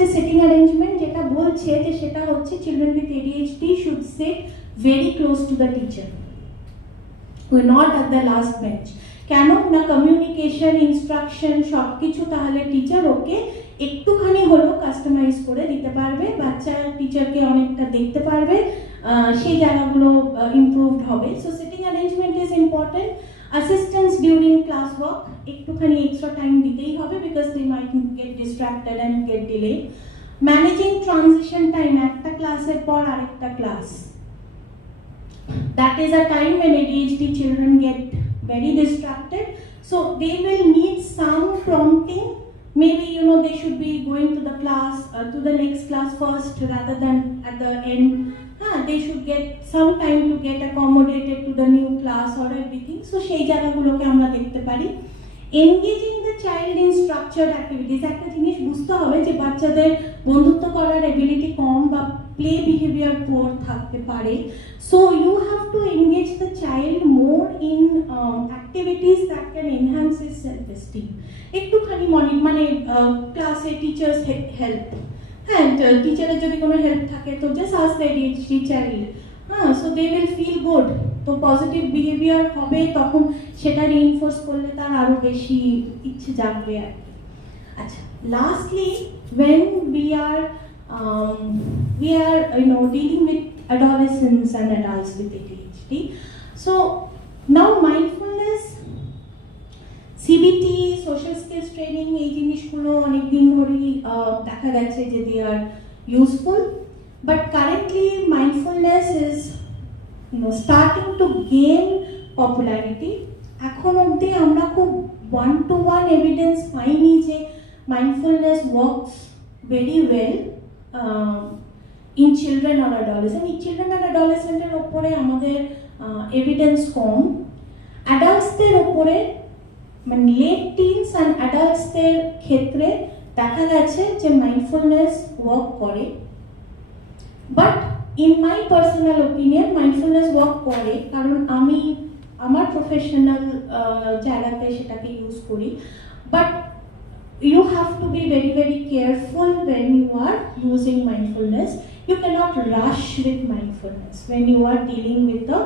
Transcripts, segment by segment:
হচ্ছে setting arrangement, যেটা বলছে যে সেটা হচ্ছে children with ADHD should seat very close to the teacher, not at the last bench. কেন না, কমিউনিকেশন, ইনস্ট্রাকশন সবকিছু তাহলে টিচার ওকে একটুখানি হলেও কাস্টমাইজ করে দিতে পারবে, বাচ্চা টিচারকে অনেকটা দেখতে পারবে, সেই জায়গাগুলো ইমপ্রুভড হবে। So seating arrangement is important. Assistance during class work, একটুখানি এক্সট্রা টাইম দিতেই হবে because they might get distracted and get delay. Managing transition time, একটা ক্লাসের পর আরেকটা class, that is a time when ADHD children get very distracted, so they will need some prompting. Maybe they should be going to the class, to the next class first rather than at the end. They should get some time to get accommodated to the new class or everything. So সেই জায়গাগুলোকে আমরা দেখতে পারি। Engaging the child in structured activities, একটা জিনিস বুঝতে হবে যে বাচ্চাদের বন্ধুত্ব করার এবিলিটি কম বা প্লে বিহেভিয়ার পোর থাকতে পারে। So you have to engage the child more in activities that can enhance his self esteem. একটুখানি মানে ক্লাসে টিচার্স হেল্প, হ্যাঁ টিচারের যদি কোনো হেল্প থাকে তো just ask the ADHD child, so they will feel good, তো পজিটিভ বিহেভিয়ার হবে, তখন সেটা রিইনফোর্স করলে তার আরো বেশি ইচ্ছে জাগবে আর কি। আচ্ছা, lastly when we are dealing with adolescents and adults with ADHD, so now mindfulness, CBT, social skills training, এই জিনিসগুলো অনেকদিন ধরেই দেখা গেছে যে they are useful, but currently mindfulness is starting to gain popularity. এখন অবধি আমরা খুব one-to-one এভিডেন্স পাইনি যে mindfulness works very well in children or adolescents. In children and adolescents এর উপরে আমাদের এভিডেন্স কম। অ্যাডাল্টসদের উপরে মানে লেট টিনস অ্যান্ড অ্যাডাল্টসদের ক্ষেত্রে দেখা গেছে যে মাইন্ডফুলনেস ওয়ার্ক করে, but in my personal opinion mindfulness work করে কারণ আমি আমার প্রফেশনাল জায়গাতে সেটাকে ইউজ করি, but you have to be very, very careful when you are using mindfulness. You cannot rush with mindfulness. When you are dealing with an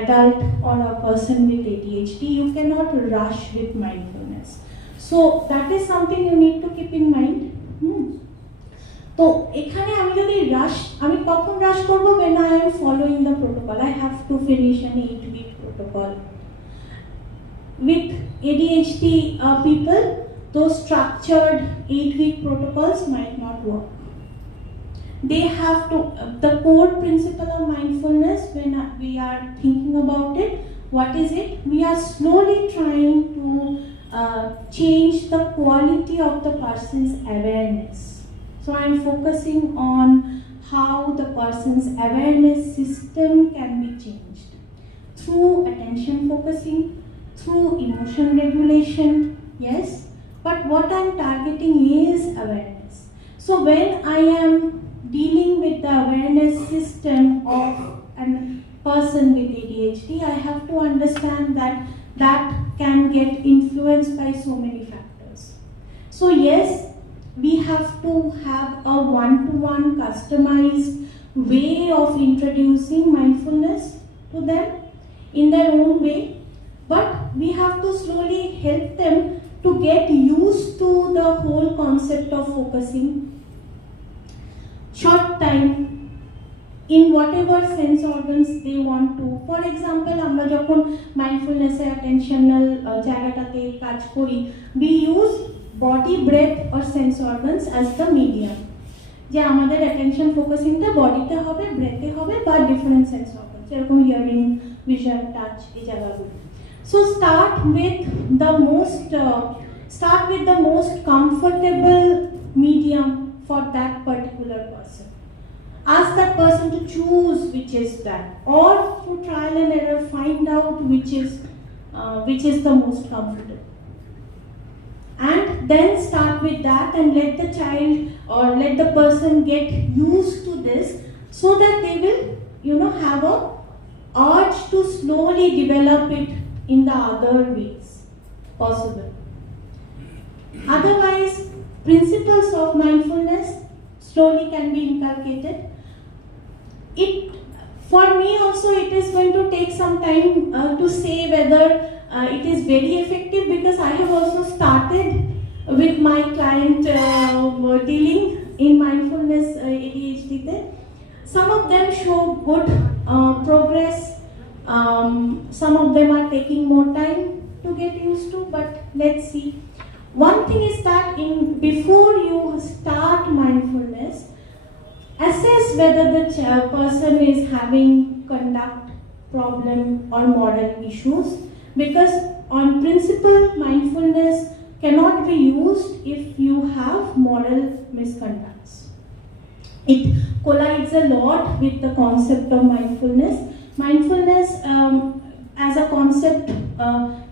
adult or a person with ADHD, you cannot rush with mindfulness. So that is something you need to keep in mind. তো এখানে আমি কখন রাশ করব? when I am following the protocol. I have to finish an 8-week protocol. With ADHD people, those structured 8-week protocols might not work. They have to, the core principle of mindfulness, when we are thinking about it, what is it? We are slowly trying to change the quality of the person's awareness. So I am focusing on how the person's awareness system can be changed through attention focusing, through emotion regulation, yes. But what I'm targeting is awareness. So when I am dealing with the awareness system of a person with ADHD, I have to understand that that can get influenced by so many factors. So yes, we have to have a one-to-one customized way of introducing mindfulness to them in their own way, but we have to slowly help them to get used to the whole concept of focusing, short time, in whatever sense organs they want to. For example, আমরা যখন mindfulness এ attentional জায়গাটাতে কাজ করি, we use body, breath or sense organs as the medium. যে আমাদের attention focusing টা বডিতে হবে, ব্রেথে হবে বা different sense organs, যেরকম hearing, vision, touch এই জায়গাগুলো। So start with the most comfortable medium for that particular person. Ask that person to choose which is that, or through trial and error find out which is the most comfortable. And then start with that and let the child or let the person get used to this so that they will have a urge to slowly develop it in the other ways possible. Otherwise, principles of mindfulness slowly can be inculcated. It, for me also, it is going to take some time to say whether it is very effective, because I have also started with my client dealing in mindfulness ADHD there. Some of them show good progress, some of them are taking more time to get used to, but let's see. One thing is that before you start mindfulness, assess whether the person is having conduct problem or moral issues, because on principle mindfulness cannot be used if you have moral misconducts. It collides a lot with the concept of mindfulness. Mindfulness as a concept,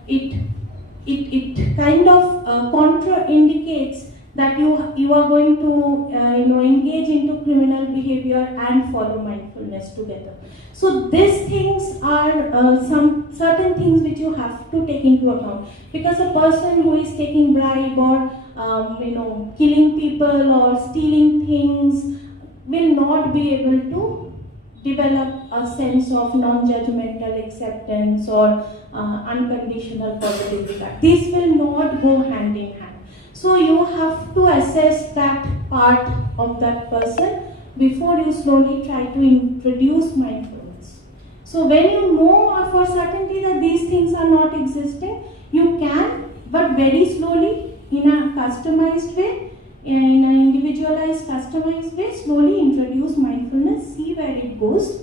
it kind of contraindicates that you are going to engage into criminal behavior and follow mindfulness together. So these things are some certain things which you have to take into account, because a person who is taking bribe or killing people or stealing things will not be able to develop a sense of non-judgmental acceptance or unconditional positive regard. These will not go hand in hand. So you have to assess that part of that person before you slowly try to introduce mindfulness. So when you know for certainty that these things are not existing, you can, but very slowly, in a customized way, in an individualized, customized way, slowly introduce mindfulness, see where it goes.